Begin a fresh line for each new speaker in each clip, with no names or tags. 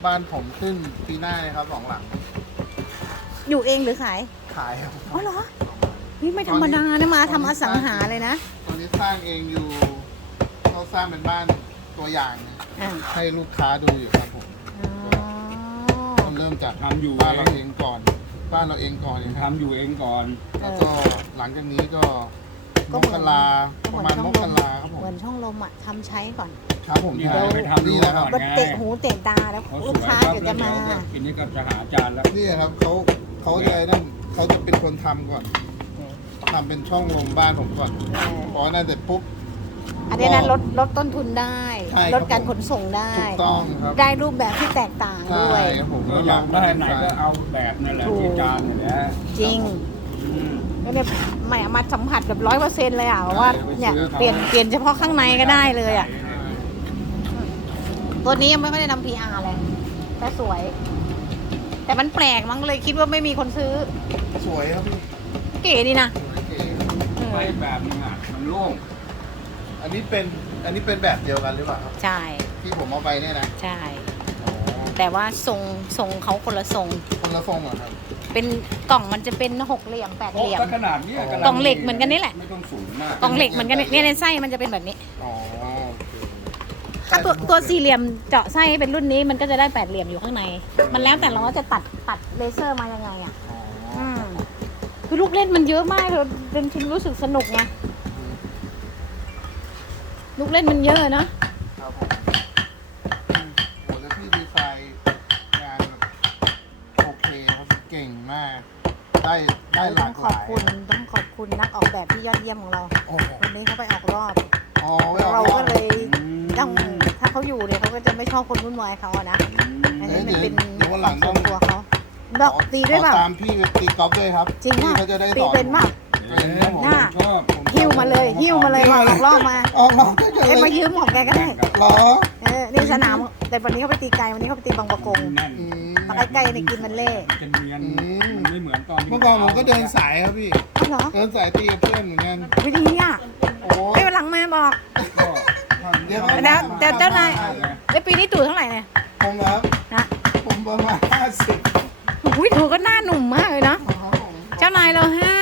บ้านผมขึ้นปีหน้าเลยครับ2 หลัง
อยู่เองหรือขาย
ขายครับ
อ๋อเหรอนี่ไม่ธรรมดานะมาทำอสังหาเลยนะ
ตอนนี้สร้างเองอยู่เขาสร้างเป็นบ้านตัวอย่าง
อ่า
ให้ลูกค้าดูอยู่ครับผม
อ๋อ
ต้องเริ่มจาก
ทำอยู่
บ้านเราเองก่อนบ้านเราเองก่อนครับ
ทำอยู่เองก่อน
แล้วก็หลังจากนี้ก็มกราประมาณมกราครับผม
เหมือนช่องลมอ่ะทำใช้ก่อน
ครับผม
นี่
ใช่
เราไปทำดู
นี่แหละค
ก่
รั
อบ น
ก็
ไง
เตะหูเตะตาแล้ว
เขาส
ลู
ว
ก
ย
ค้า
ปั๊บ
เดี๋ยว
แล้
จะ
ว
มา
เดี๋ยวทีนี้ก็จะหาอาจารย์แล้ว
นี่ครับเขาจะนั่นเขาจะเป็นคนทำก่อนทำเป็นช่องลมบ้านผมก่อนพอนั่นเสร็จปุ๊บ
อันนี้นะลดต้นทุนได้
ใช่ครับ
ลดการขนส่งได้
ถูกต้องครับ
ได้รูปแบบที่แตกต่าง
ใช่
ด้วย
ครับผม
เราอยากได้ไหนก็เอาแบบนั่นแหละ
ถูก
ที่อาจารย์นี่แหละ
จริง
อืม
ก็เนี่ยใหม่เอามาสัมผัสแบบ100%เลยอ่ะว่าเนี่ยเปลี่ยนเฉพาะข้างในก็ได้เลยอ่ะตัวนี้ยังไม่ค่อยได้ทำ PR เลยแต่สวย แต่มันแปลกมั้งเลยคิดว่าไม่มีคนซื้อ
สวยครับพี่
เก๋ดีนะ
สวยเก๋
ไปแบบนึงอ่ะมันโล่ง
อันนี้เป็นแบบเดียวกันหรือเปล่าครับ
ใช่
ที่ผมเอาไปเนี่ยนะ
ใช่
อ๋อ
แต่ว่าทรงเขาคนละทรง
คนละทรงเหรอครับ
เป็นกล่องมันจะเป็น6 เหลี่ยม8 เหลี่ยม
ก็ขนาดเนี้ย
กล่องเหล็กเหมือนกันนี่แหละ
ไม่ต้องสูงมาก
กล่องเหล็กเหมือนกันเนี่ยในไส้มันจะเป็นแบบนี้
อ๋อโอเค
ถ้าตัว4 เหลี่ยมเจาะไส้ให้เป็นรุ่นนี้มันก็จะได้8 เหลี่ยมอยู่ข้างใน มันแล้วแต่เราว่าจะตัดเลเซอร์มายังไงอ่ะ
อ๋อ
คือลูกเล่นมันเยอะมากเราเล่นทีรู้สึกสนุกไงลูกเล่นมันเยอะเนอะ
ครับผมโหแล้วพี่ดีไซน์งานแบบโอเคครับเก่งมาก ได้ห
ต้
ลา
อง
ก
ข
ห
อบ
ลาย
คุณนักออกแบบที่ยอดเยี่ยมของเรา
โอ้โห
วันนี้เขาไปออกรอบ
อ๋อ
เราก็เลย
อืม
ต้องถ้าเขาอยู่เนี่ยเขาก็จะไม่ชอบคนวุ่นวายเขาอะนะอันนี้มันเป็น
เดี๋ยววันห
ข
ลั
อง
ง
ส่
ต้
ว
อน ง
ตัวเขาดอกตีด้วยเปล่า
ขอตามพี่ไปตีกอล์ฟด้วยครับ
จริง
พี่
ป่ะ
เขาจะได้
ตี
สอน
เป็นป่ะ
เป็นครับผม
น่า
ชอบ
หิ้วมาเลยมาออกรอบมา
ออกรอบก็จะ
เอ้ยมายืมของแกก็ได้
เหรอ
นี่สนามแต่วันนี้เขาไปตีไกลวันนี้เขาไปตีบางประกง
แน่น
อืม
ปากใกล้ๆในกินมันเล่
มันจะเนียนมันไม่เหมือนตอนที่
เมื่อก่อนผมก็เดินสายครับพี่
อ๋อเหรอ
เดินสายตีกับเพื่อนเหมือนกัน
วิธีอ่ะ
โอ้
ไอ้วันหลังมาบอก
ก็ทำ
เดี๋ยว
แต่เจ้านายไอ้ปีนี้ตู่เท่าไหร่เนี่ย
ผมครับ
นะ
ผมประมาณ50
อุ้ยตู่ก็หน้าหนุ่มมากเลยนะ
ครับผม
เจ้านายเรา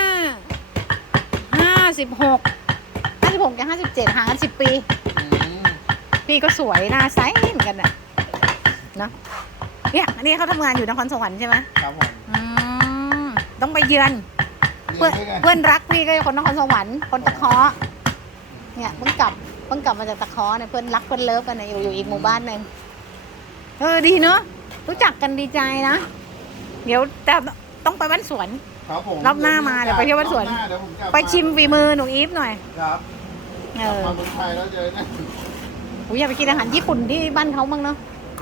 56กับ57ห่างกัน10 ปี
อืม
พี่ก็สวยหน้าใสเหมือนกันน่ะเนอะเนี่ยอันนี้เขาทำงานอยู่นครสวรรค์ใช่ไหม
ครับผม
อืมต้องไปเยือน เพื่อน
เรียนด้วยกัน
เพื่อนรักพี่ก็คนนครสวรรค์คนตะเคาะเนี่ยเพิ่งกลับมาจากตะเคาะเนี่ยเพื่อนรักเพื่อนเลิฟกันเนี่ยอยู่อีกหมู่บ้านหนึ่งดีเนอะรู้จักกันดีใจนะเดี๋ยวแต่ต้องไปบ้านสวน
ครับผม
รอบหน้ามาเดี๋ยวไปเที่ยวบ้านสวน
รอบหเดี๋ยผมกลับ
ไปชิมฝีมือหนูอีฟหน่อย
ครับ
เออ
มาเมืองไทยแล้วเจอนะ
ผมอยากไปกินอาหารญี่ปุ่นที่บ้านเขาบ้างเนาะ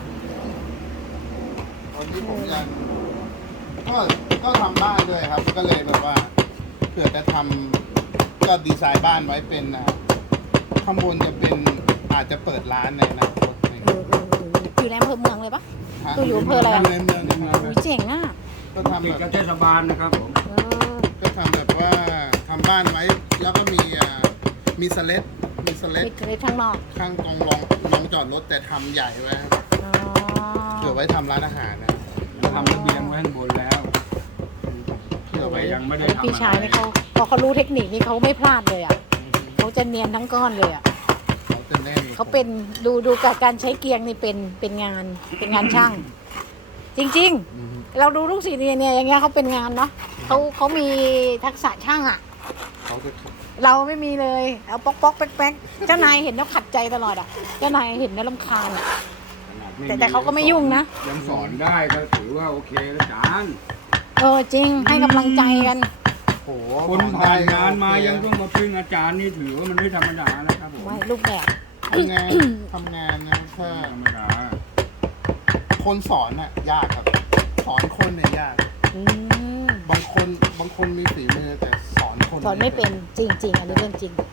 ตอนนี้ผมยังก็ทำบ้านด้วยครับ ก็เลยแบบว่าเผื่อจะทำก็ดีไซน์บ้านไว้เป็นข้างบนจะเป็นอาจจะเปิดร้านในอนาคตอะไรอย่างเงี้ย
อยู่ในอำเภอเมืองเลยปะ
ฮะ
ตัวอยู่อำเภออะไรอะ
ในเมืองในเมือง
โอ้ยเจ๋งอ่ะ
ก็ทำ
ติด
แบ
กับบ เทศบาลนะครับผม
เออ
ก็ทำแบบว่าทำบ้านไว้ แล้วก็มีสเลดมีสเลด
มิดเลยข้างนอก
ข้างกองลองจอดรถแต่ทำใหญ่ไว้ครับ
อ๋อ
เผื่อไว้ทำร้านอาหารนะ
ทำระเบียงไว้ข้างบนแล้ว
เผื่อไว้
ยังไม่ได้ทำ
พี่ชายนี่เขาพอเขารู้เทคนิคนี่เขาไม่พลาดเลยอ่ะเขาจะเนียนทั้งก้อนเลยอ่ะ
เขาจะแน่น
เขาเป็นดูกับการใช้เกียงนี่เป็นงานช่าง จริง
อืม
ๆ เราดูลูกศิษย์เนี่ยอย่างเงี้ยเขาเป็นงานเนาะเขามีทักษะช่างอ่ะ
เขาจะ
เราไม่มีเลยเอาป๊อกป๊อกแป๊กแป๊กเจ้านายเห็นแล้วขัดใจตลอดอ่ะเจ้านายเห็นแล้วรำคาญอ่ะ แต่เขาก็ไม่ยุ่งนะ
ยังสอนได้ก็ถือว่าโอเคแล้วอาจารย์
จริงให้กำลังใจกัน
โอ้โห
คนผ่านงานมายังต้องมาพึ่งอาจารย์นี่ถือว่ามันไม่ธรรมดานะครับผม
ไว้รูปแบบ
ทำงาน ทำงานนะถ้า
ไม่ธรรมดา
คนสอนน่ะยากครับ สอนคนเนี่ยยาก
อืม
บางคนมีฝีมือแต่สอนคน
สอนไม่เป็นจริง ๆ อันนี้เรื่องจริง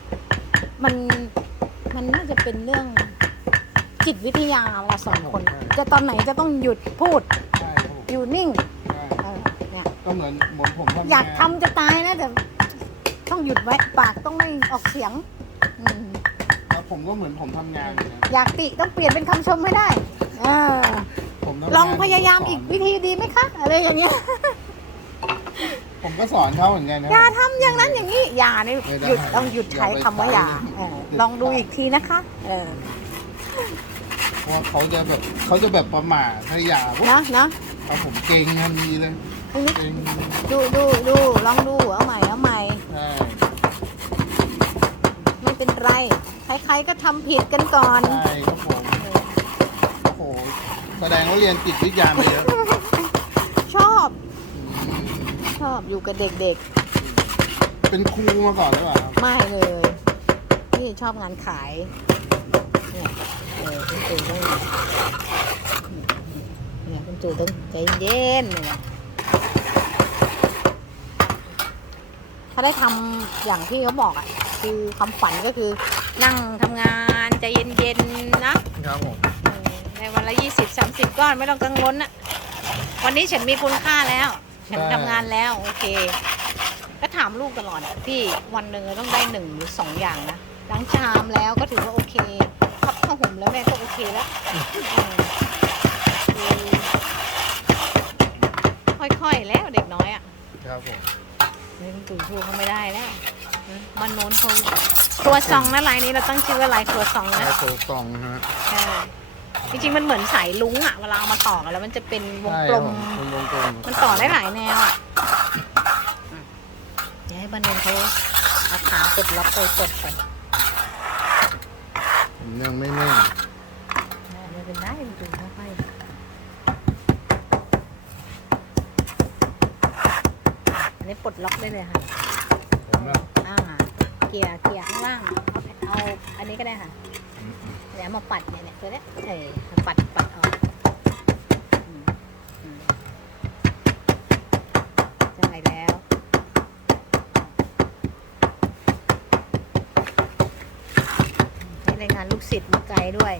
มันน่าจะเป็นเรื่องจิตวิทยาเวลาสอนคน จะตอนไหนจะต้องหยุดพูด
ใช่ครับผม
อยู่นิ่ง
ใช่
เนี่ย
ก็เหมือนผมทำงาน
อยากทำจะตายนะแต่ต้องหยุดไว้ปากต้องไม่ออกเสียงอืม
แล้วผมก็เหมือนผมทำงานอยู่นะ
อยากติต้องเปลี่ยนเป็นคำชมให้ได้เออ
ผมทำ
ลองพยายามอีกวิธีดีไหมคะ อะไรอย่างเงี้ย
ผมก็สอนเขาเหมือนกันนะ
อย่าทำอย่างนั้นอย่างนี้ อย่านี่
ไม่ได้
หยุดต้องหยุดใช้คำว่าอย่า
อย่าไป
ลองดูอีกทีนะคะ
เพราะว่าเขาจะแบบประมาทถ้าอย่าปุ๊บ
เนาะเนาะ
เอาผมเก่งทันทีเลย
อันนี้
เก่ง
ดูลองดูเอาใหม่
ใช่
ไม่เป็นไร ใครๆก็ทำผิดกันก่อน
ใช่ครับผมโอ้โหแสดงว่าเรียนจิตวิทยามาเยอะ
ชอบอยู่กับเด็ก
เป็นครูมาก่อนหรือเปล่าครับ
ๆ ไม่เลย นี่ชอบงานขายเนี่ยคุณตู่ต้องเนี่ยคุณตู่ต้องใจเย็นเนี่ยถ้าได้ทำอย่างที่เขาบอกอ่ะ คือความฝันก็คือนั่งทำงานใจเย็นๆนะครับ
ผม
ในวันละ20-30 ก้อนไม่ต้องกังวลนะวันนี้ฉันมีคุณค่าแล้ว ฉันทำงานแล้ว โอเค ก็ถามลูกตลอดอ่ะพี่วันหนึ่งเราต้องได้1 หรือ 2 อย่างนะล้างชามแล้วก็ถือว่าโอเคพับผ้าห่มแล้วแม่ก็โอเคแล้วค่อยๆแล้วเด็กน้อยอ่ะ
ครับผม
เล่นตู่ชูเขาไม่ได้แล้วมันโน้นเขาครัวซองนะลายนี้เราตั้งชื่อว่าลายครัวซองนะ
แค่โซซองฮะ
ใช่จริงๆมันเหมือนสายลุ้งอ่ะเวลาเอามาต่อกันแล้วมันจะเป็นวง
ใช่
กลม
เป็นวงกลม
มันต่อได้หลายแนวอ่ะเดี๋ยวให้บันเดนเขาเอาขากดล็อกไปกดก่อน
ผมยังไม่แน่น
ไม่เป็นได้ดูค่อยอันนี้ปลดล็อกได้เลยค่ะ
ผมว่า
เกียร์ข้างล่างเอาอันนี้ก็ได้ค่ะเดี๋ยวมาปัดเนี่ยตัวเนี้ยปัดออกจะไหนแล้วให้รายงานลูกศิษย์มาไกลด้วย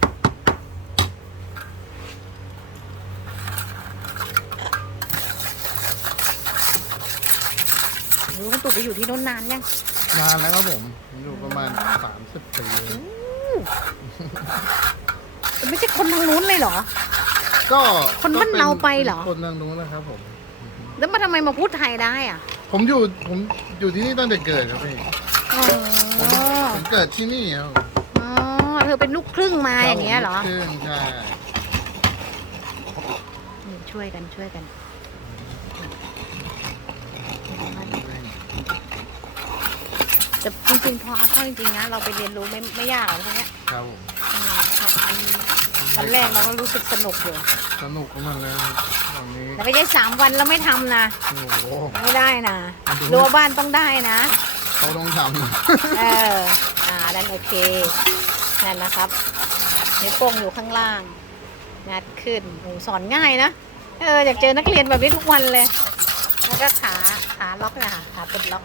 รู้คุณตู่ไปอยู่ที่โน้นนานยัง
นานแล้วครับผมอยู่ประมาณ30 ปี
ไม่ใช่คนทางนู้นเลยเหรอ
ก็
คนบ้านเราไปเหรอ
คนทางนู้นนะครับผม
แล้วมาทำไมมาพูดไทยได้อ่ะ
ผมอยู่ที่นี่ตั้งแต่เกิดครับพี่
อ๋อ
ผมเกิดที่นี่ครับ
อ๋อ เธอเป็นลูกครึ่งมาอย่างเงี้ยเหรอ
ครึ่งใช่
นี่ช่วยกันแต่จริงๆพอเอาเข้าจริงๆนะ เราไปเรียนรู้ไม่ยากหรอกพวกเนี้ย
ครับผม
วันแรกเราก็รู้สึกสนุกอยู่
สนุกกับมันแล้วตอนนี้
แต่ไม่ใช่3 วันแล้วไม่ทำนะ
โอ้โห
ไม่ได้นะรั้วบ้านต้องได้นะ
เขาต้องท
นั่นโอเค นั่นนะครับนิ้วโป้งอยู่ข้างล่าง งัดขึ้นโอ้สอนง่ายนะ อยากเจอนักเรียนแบบนี้ทุกวันเลย แล้วก็ขาล็อกนะคะขาปลดล็อก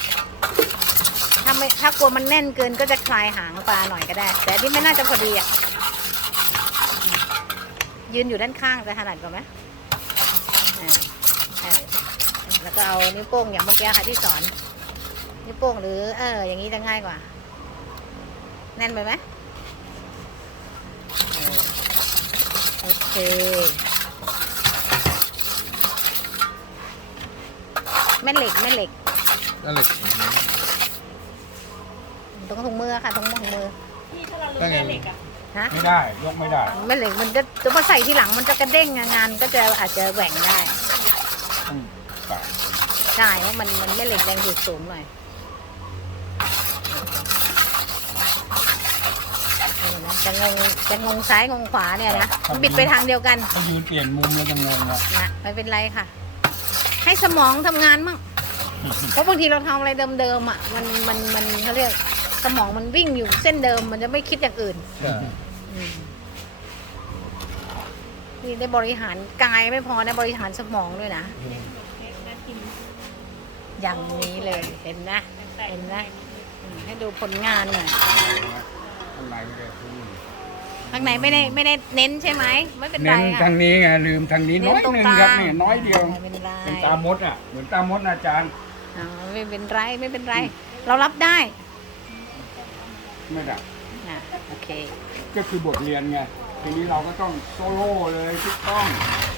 ถ้ากลัวมันแน่นเกินก็จะคลายหางปลาหน่อยก็ได้ แต่อันนี่ไม่น่าจะพอดีอ่ะ ยืนอยู่ด้านข้างจะถนัดกว่าไหมแล้วก็เอานิ้วโป้งอย่างเมื่อกี้ค่ะที่สอน นิ้วโป้งหรืออย่างนี้จะง่ายกว่า แน่นไปไหมโอเคแม่เหล็ก
ำนั่นแหละ
ตรงถุงมือค่ะตรงถุงมือ
ได้ไง
ฮะ
ไม่ได้ยกไม่ได้
แม่เหล็กมันจะพอใส่ทีหลังมันจะกระเด้งงานก็จะอาจจะแหว่งได้
ต้องใส่
ใช่เพราะมันแม่เหล็กแรงดูดสูงหน่อยจะงงซ้ายงงขวาเนี่ยนะมันบิดไปทางเดียวกัน
ถ้ายืนเปลี่ยนมุมแล้วจะงงอ่ะ
นะไม่เป็นไรค่ะ ให้สมองทำงานมั่งเพราะบางทีเราทำอะไรเดิมๆอ่ะมันเขาเรียกสมองมันวิ่งอยู่เส้นเดิมมันจะไม่คิดอย่างอื่น
ใช่
นี่ได้บริหารกายไม่พอได้บริหารสมองด้วยนะ อย่างนี้เลยเห็นนะให้ดูผลงานหน่อย
อะไรเลย
ข้างในไม่ได้เน้นใช่ไหมไม่เป็นไร
เน้น
ค่ะ
ทางนี้ไงลืมทางนี้น้อยหนึ่งครับนี่น้อยเดียว
ไม่เป็นไร
เป็นตามดอ่ะเหมือนตามดอาจารย์
อ๋อไม่เป็นไร เรารับได้
ไม่ได้
โอเค
ก็คือบทเรียนไง
ค
ทีนี้เราก็ต้องโซโล่เลยทุกต้อง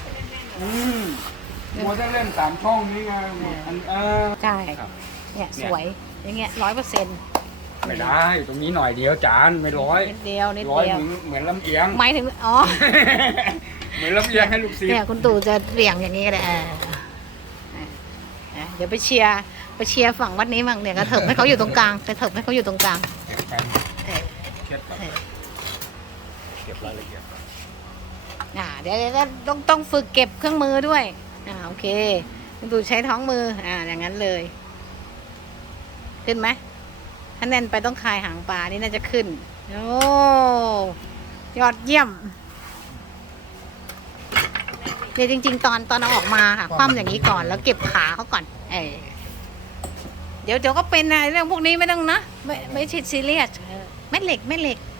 มัวจะเล่น3 ช่องนี้ไง
ใช่
ครับ
เนี่ยสวยอย่างเงี้ย100%
ไม่ได้ตรงนี้หน่อยเดียวจานไม่ร้อย
นิดเดียวนิด
ร้อย
เดียว
เหมือนลำเอียง
หมายถึงอ๋อ
เหมือนลำเอียงให้ลูกศิษ
เนี่ย
ย์
คุณตู่จะเบี่ยงอย่างนี้ก็ได้เดี๋ยวไปเชียร์ฝั่งวัดนี้มั่งเนี่ยกระเถิบให้เขาอยู่ตรงกลางกระเถิบให้เขาอยู่ตรงกลางเออ
เช็ดก่อน
เออ
เก็บรายละเอียดก่อน
เดี๋ยวต้องฝึกเก็บเครื่องมือด้วยโอเคคุณตู่ใช้ท้องมืออย่างนั้นเลย ขึ้นไหมถ้าแน่นไปต้องคลายหางปลานี่น่าจะขึ้นโอ้ยอดเยี่ยมเนี่ยจริงๆตอนเอาออกมาค่ะคว่ำอย่างนี้ก่อนแล้วเก็บขาเขาก่อนเดี๋ยวก็เป็นนะเรื่องพวกนี้ไม่ต้องนะไม่ใช่ซีเรียสแม่เหล็ก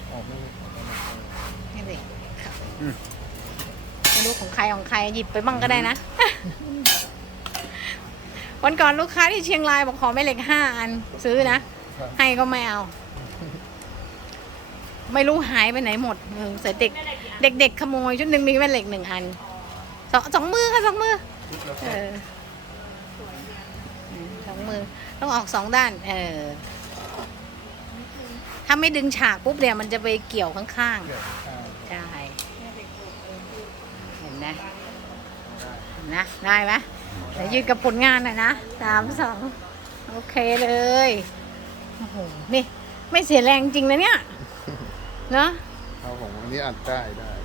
ครับไม่รู้ของใครหยิบไปบ้างก็ได้นะ วันก่อนลูกค้าที่เชียงรายบอกขอแม่เหล็ก5 อันซื้อนะให้ก็ไม่เอา ไม่รู้หายไปไหนหมดเสียเด็กขโมยชุดหนึ่งมีแม่เหล็ก1 อันสองมือค่ะ2 มือ2 มือต้องออก2 ด้านถ้าไม่ดึงฉากปุ๊บเนี่ยมันจะไปเกี่ยวข้างๆใช่เห็นนะได้ไหมเดี๋ยวยืดกับผลงานหน่อยนะ3 2โอเคเลยโอ้โหนี่ไม่เสียแรงจริงนะเนี่ยเนาะ
ครับผมอันนี้อัดได้